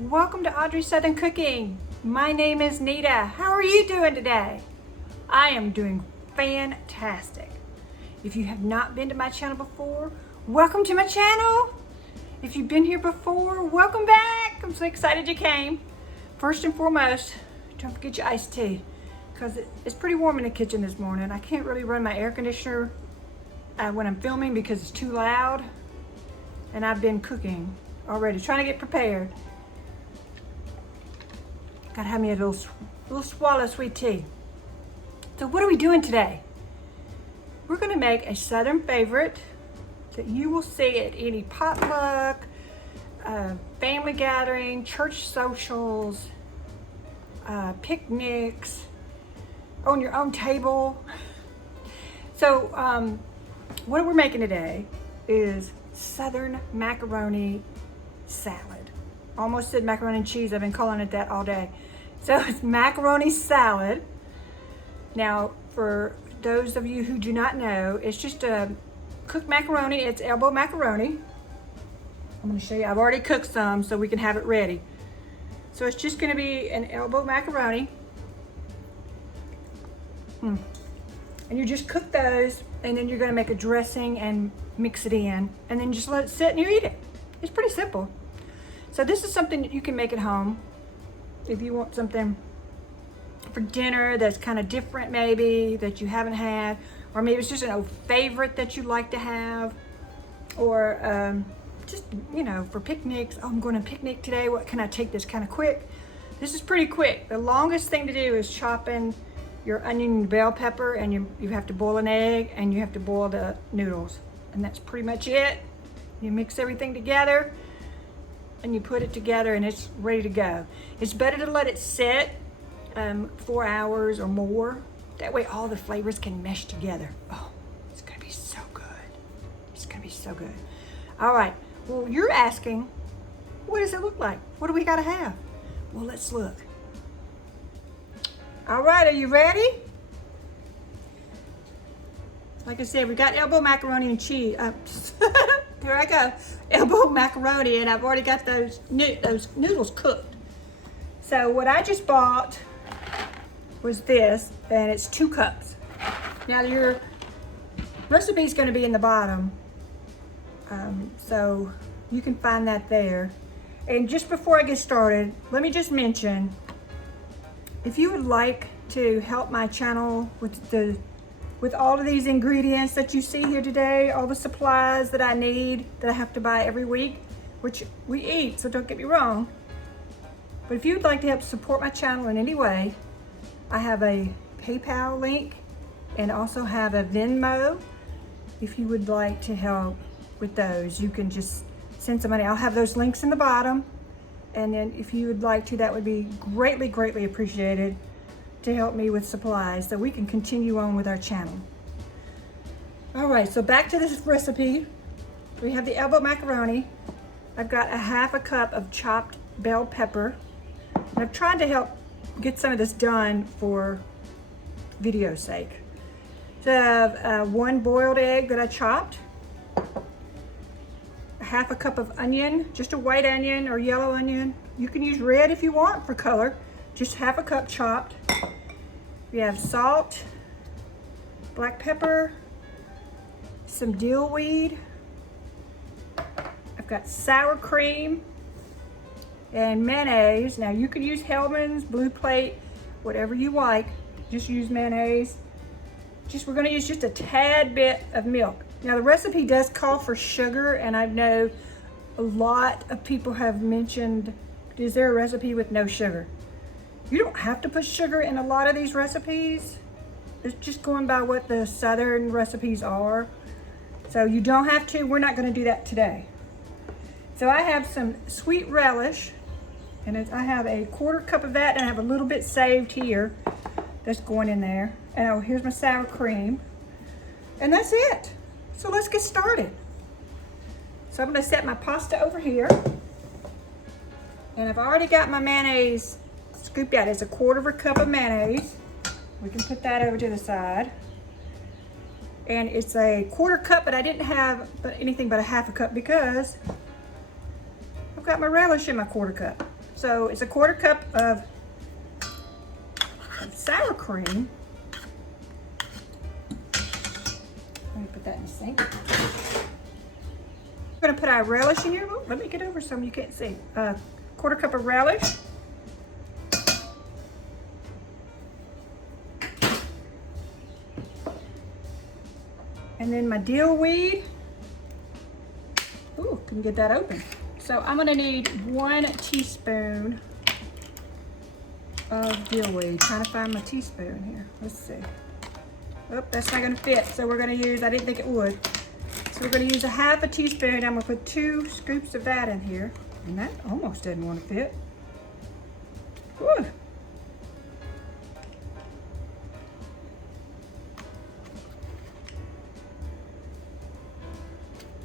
Welcome to Audrey's Southern Cooking. My name is Nita. How are you doing today? I am doing fantastic. If you have not been to my channel before, welcome to my channel. If you've been here before, welcome back. I'm so excited you came. First and foremost, don't forget your iced tea because it's pretty warm in the kitchen this morning. I can't really run my air conditioner when I'm filming because it's too loud, and I've been cooking already, trying to get prepared. Gotta have me a little swallow of sweet tea. So what are we doing today? We're gonna make a Southern favorite that you will see at any potluck, family gathering, church socials, picnics, on your own table. So what we're making today is Southern macaroni salad. Almost said macaroni and cheese. I've been calling it that all day. So it's macaroni salad. Now, for those of you who do not know, it's just a cooked macaroni. It's elbow macaroni. I'm going to show you. I've already cooked some so we can have it ready. So it's just going to be an elbow macaroni. And you just cook those, and then you're going to make a dressing and mix it in, and then just let it sit and you eat it. It's pretty simple. So this is something that you can make at home if you want something for dinner that's kind of different, maybe that you haven't had, or maybe it's just an old favorite that you like to have, or just, you know, for picnics. Oh, I'm going to picnic today. What can I take this kind of quick? This is pretty quick. The longest thing to do is chopping your onion and bell pepper, and you have to boil an egg, and you have to boil the noodles, and that's pretty much it. You mix everything together, and you put it together, and it's ready to go. It's better to let it sit 4 hours or more. That way all the flavors can mesh together. Oh, it's gonna be so good. It's gonna be so good. All right, well, you're asking, what does it look like? What do we gotta have? Well, let's look. All right, are you ready? Like I said, we got elbow macaroni and cheese. Here I go, elbow macaroni, and I've already got those noodles cooked. So what I just bought was this, and it's 2 cups. Now your recipe is going to be in the bottom, so you can find that there. And just before I get started, let me just mention, if you would like to help my channel with all of these ingredients that you see here today, all the supplies that I need, that I have to buy every week, which we eat, so don't get me wrong. But if you'd like to help support my channel in any way, I have a PayPal link and also have a Venmo. If you would like to help with those, you can just send some money. I'll have those links in the bottom. And then if you would like to, that would be greatly, greatly appreciated to help me with supplies so we can continue on with our channel. All right, so back to this recipe. We have the elbow macaroni. I've got a 1/2 cup of chopped bell pepper. And I've tried to help get some of this done for video's sake. So I have 1 boiled egg that I chopped, a 1/2 cup of onion, just a white onion or yellow onion. You can use red if you want for color, just 1/2 cup chopped. We have salt, black pepper, some dill weed. I've got sour cream and mayonnaise. Now you can use Hellmann's, Blue Plate, whatever you like. Just use mayonnaise. We're gonna use just a tad bit of milk. Now the recipe does call for sugar, and I know a lot of people have mentioned, is there a recipe with no sugar? You don't have to put sugar in a lot of these recipes. It's just going by what the Southern recipes are. So you don't have to. We're not going to do that today. So I have some sweet relish, and I have a 1/4 cup of that, and I have a little bit saved here that's going in there. And oh, here's my sour cream. And that's it. So let's get started. So I'm going to set my pasta over here. And I've already got my mayonnaise scooped out. It's a 1/4 cup of mayonnaise. We can put that over to the side. And it's a 1/4 cup, but I didn't have anything but a 1/2 cup because I've got my relish in my 1/4 cup. So it's a 1/4 cup of sour cream. Let me put that in the sink. We're gonna put our relish in here. Oh, let me get over some you can't see. 1/4 cup of relish. And then my dill weed. Ooh, can get that open. So I'm gonna need 1 teaspoon of dill weed. Trying to find my teaspoon here. Let's see. Oh, that's not gonna fit. So we're gonna use, I didn't think it would. So we're gonna use a 1/2 teaspoon. I'm gonna put 2 scoops of that in here. And that almost didn't want to fit. Whew.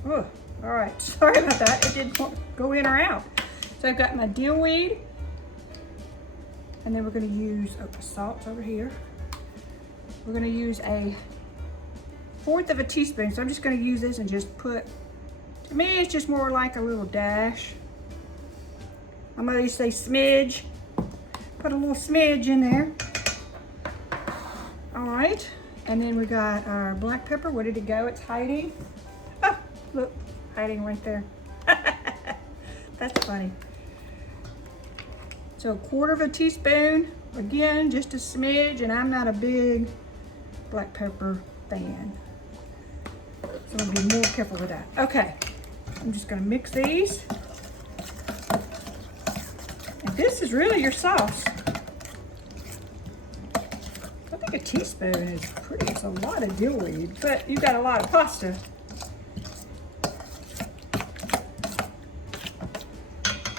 Oh, all right, sorry about that. It didn't go in or out. So I've got my dill weed, and then we're gonna use, oh, the salt's over here. We're gonna use a 1/4 teaspoon. So I'm just gonna use this and just put, to me, it's just more like a little dash. I'm gonna say smidge. Put a little smidge in there. All right, and then we got our black pepper. Where did it go? It's hiding. Oh, look, hiding right there. That's funny. So 1/4 teaspoon, again, just a smidge, and I'm not a big black pepper fan. So I'm gonna be more careful with that. Okay, I'm just gonna mix these. And this is really your sauce. I think a teaspoon is pretty, it's a lot of dill weed, but you've got a lot of pasta.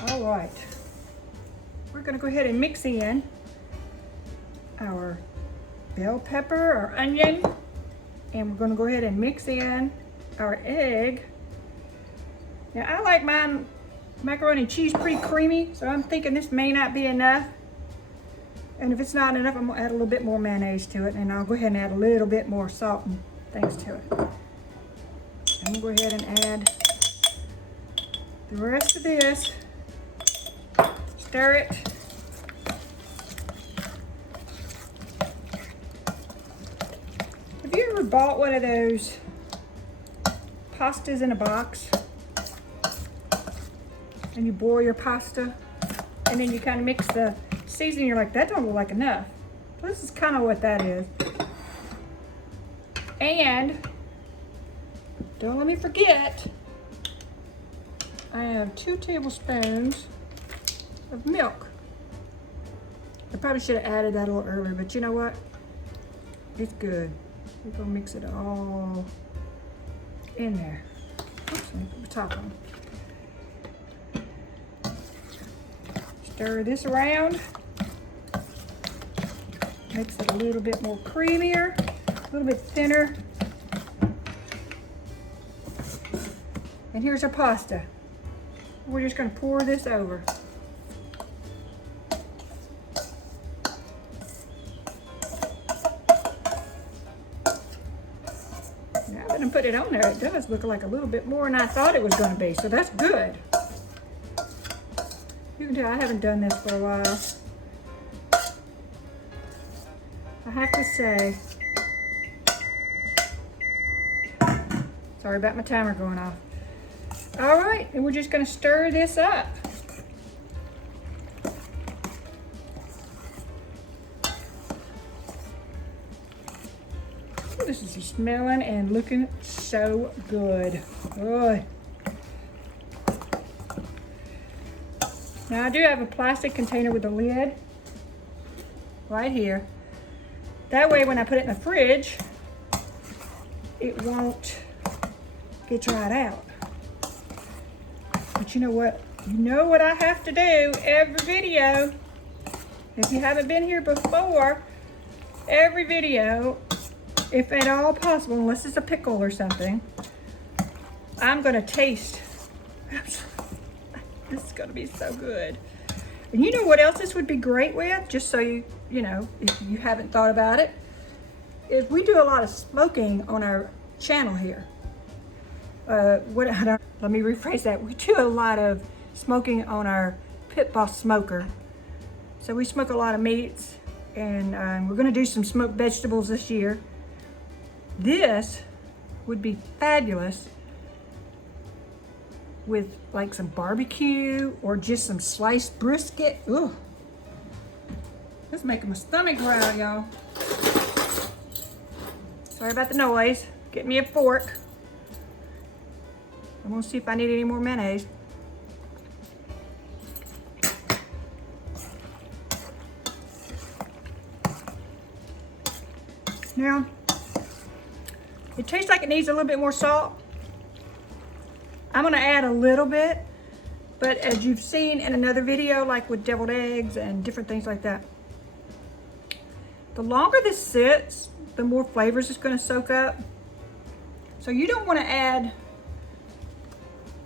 All right, we're gonna go ahead and mix in our bell pepper, our onion, and we're gonna go ahead and mix in our egg. Now I like mine macaroni and cheese pretty creamy, so I'm thinking this may not be enough. And if it's not enough, I'm gonna add a little bit more mayonnaise to it, and I'll go ahead and add a little bit more salt and things to it. I'm gonna go ahead and add the rest of this. Stir it. Have you ever bought one of those pastas in a box? And you boil your pasta, and then you kind of mix the seasoning. You're like, that don't look like enough. So this is kind of what that is. And don't let me forget, I have 2 tablespoons of milk. I probably should have added that a little earlier, but you know what? It's good. We're gonna mix it all in there. Oops, let me put the top on. Stir this around. Makes it a little bit more creamier, a little bit thinner. And here's our pasta. We're just gonna pour this over. Now that I put it on there, it does look like a little bit more than I thought it was gonna be, so that's good. You can tell I haven't done this for a while. I have to say, sorry about my timer going off. All right, and we're just gonna stir this up. Ooh, this is smelling and looking so good. Oh. Now I do have a plastic container with a lid right here. That way when I put it in the fridge, it won't get dried out. But you know what? You know what I have to do every video. If you haven't been here before, every video, if at all possible, unless it's a pickle or something, I'm gonna taste. This is gonna be so good. And you know what else this would be great with? Just so you know, if you haven't thought about it, is we do a lot of smoking on our channel here. Let me rephrase that. We do a lot of smoking on our Tblsp smoker. So we smoke a lot of meats, and we're gonna do some smoked vegetables this year. This would be fabulous with like some barbecue or just some sliced brisket. Ooh, that's making my stomach growl, y'all. Sorry about the noise. Get me a fork. I'm gonna see if I need any more mayonnaise. Now, it tastes like it needs a little bit more salt. I'm gonna add a little bit, but as you've seen in another video, like with deviled eggs and different things like that, the longer this sits, the more flavors it's gonna soak up. So you don't wanna add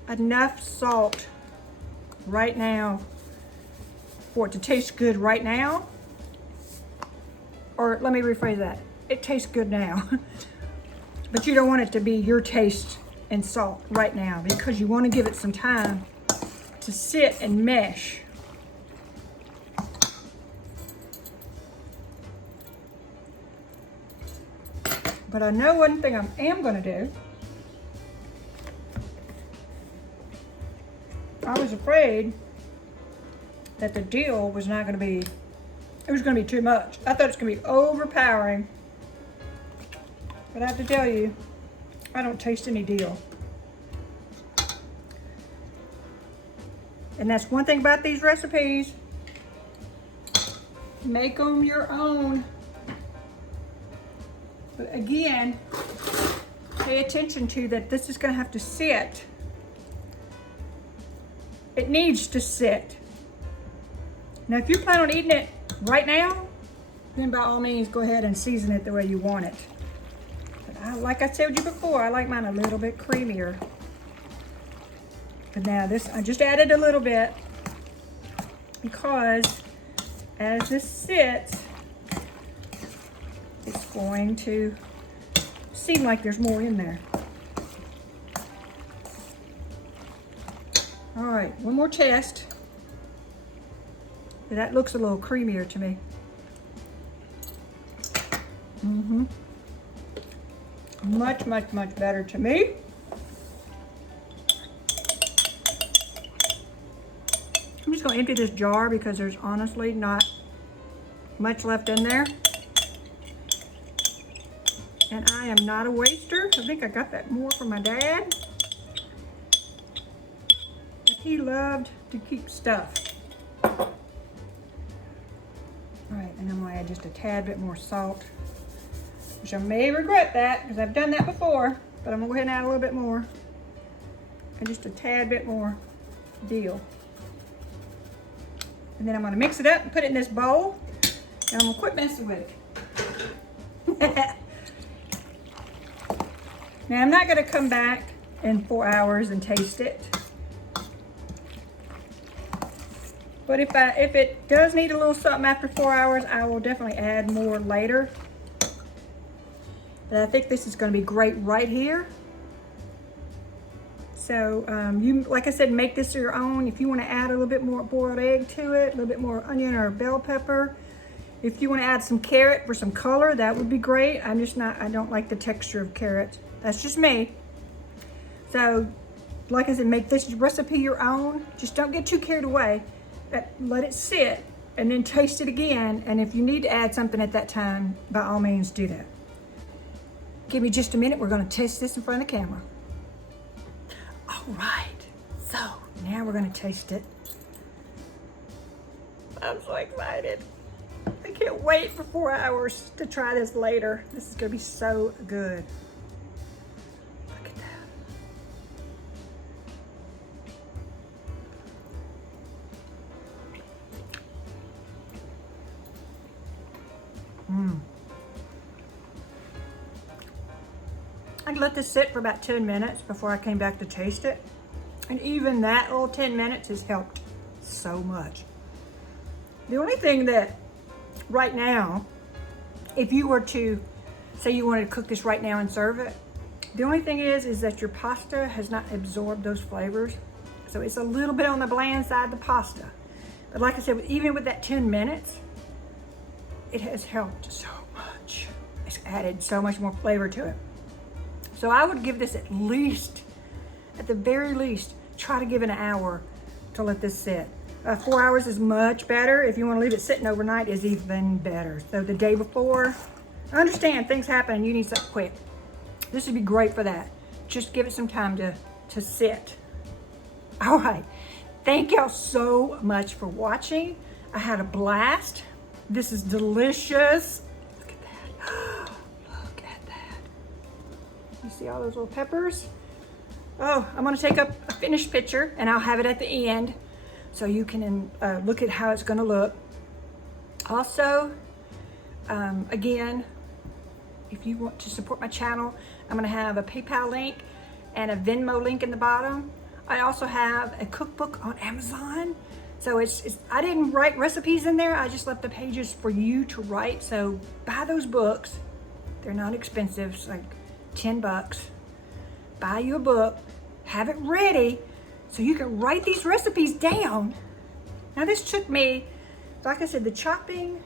enough salt right now for it to taste good right now. Or let me rephrase that. It tastes good now, but you don't want it to be your taste and salt right now, because you want to give it some time to sit and mesh. But I know one thing I am going to do. I was afraid that the dill was not going to be, it was going to be too much. I thought it was going to be overpowering. But I have to tell you, I don't taste any dill. And that's one thing about these recipes. Make them your own. But again, pay attention to that this is going to have to sit. It needs to sit. Now, if you plan on eating it right now, then by all means go ahead and season it the way you want it. Like I said to you before, I like mine a little bit creamier. But now this, I just added a little bit because as this sits, it's going to seem like there's more in there. All right, one more test. That looks a little creamier to me. Much, much, much better to me. I'm just gonna empty this jar because there's honestly not much left in there. And I am not a waster. I think I got that more from my dad. But he loved to keep stuff. All right, and I'm gonna add just a tad bit more salt. Which I may regret that because I've done that before, but I'm gonna go ahead and add a little bit more. And just a tad bit more dill. And then I'm gonna mix it up and put it in this bowl. And I'm gonna quit messing with it. Now I'm not gonna come back in 4 hours and taste it. But if it does need a little something after 4 hours, I will definitely add more later. But I think this is going to be great right here. So you, like I said, make this your own. If you want to add a little bit more boiled egg to it, a little bit more onion or bell pepper. If you want to add some carrot for some color, that would be great. I don't like the texture of carrots. That's just me. So, like I said, make this recipe your own. Just don't get too carried away. Let it sit and then taste it again. And if you need to add something at that time, by all means do that. Give me just a minute. We're going to test this in front of the camera. All right. So now we're going to taste it. I'm so excited. I can't wait for 4 hours to try this later. This is going to be so good. Look at that. I let this sit for about 10 minutes before I came back to taste it. And even that little 10 minutes has helped so much. The only thing that right now, if you were to say you wanted to cook this right now and serve it, the only thing is that your pasta has not absorbed those flavors. So it's a little bit on the bland side of the pasta. But like I said, even with that 10 minutes, it has helped so much. It's added so much more flavor to it. So I would give this at the very least, try to give it an hour to let this sit. 4 hours is much better. If you want to leave it sitting overnight, is even better. So the day before, I understand things happen and you need something quick. This would be great for that. Just give it some time to sit. All right. Thank y'all so much for watching. I had a blast. This is delicious. Look at that. Look at that. You see all those little peppers? Oh, I'm gonna take up a finished picture and I'll have it at the end so you can look at how it's gonna look. Also, again, if you want to support my channel, I'm gonna have a PayPal link and a Venmo link in the bottom. I also have a cookbook on Amazon. So I didn't write recipes in there. I just left the pages for you to write. So buy those books. They're not expensive. It's like 10 bucks. Buy you a book, have it ready so you can write these recipes down. Now this took me, like I said, the chopping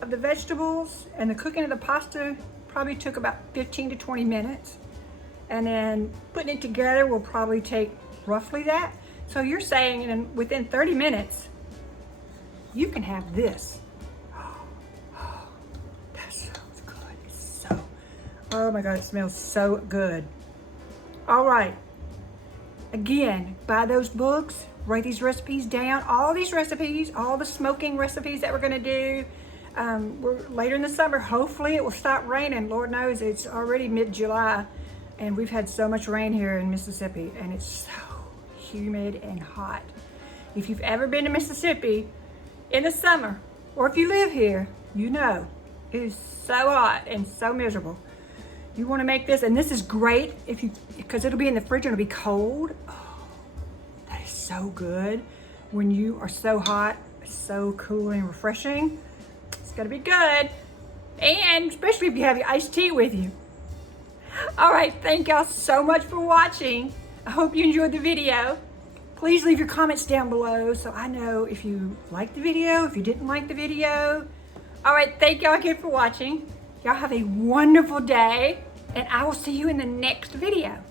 of the vegetables and the cooking of the pasta probably took about 15 to 20 minutes. And then putting it together will probably take roughly that. So you're saying within 30 minutes, you can have this. Oh, that sounds good. Oh my God, it smells so good. All right. Again, buy those books, write these recipes down. All these recipes, all the smoking recipes that we're gonna do. We're later in the summer, hopefully it will stop raining. Lord knows it's already mid-July and we've had so much rain here in Mississippi and it's so humid and hot. If you've ever been to Mississippi in the summer, or if you live here, you know it is so hot and so miserable. You want to make this, and this is great because it'll be in the fridge and it'll be cold. Oh, that is so good when you are so hot. It's so cool and refreshing. It's gonna be good, and especially if you have your iced tea with you. All right, thank y'all so much for watching. I hope you enjoyed the video. Please leave your comments down below so I know if you liked the video, if you didn't like the video. All right, thank y'all again for watching. Y'all have a wonderful day, and I will see you in the next video.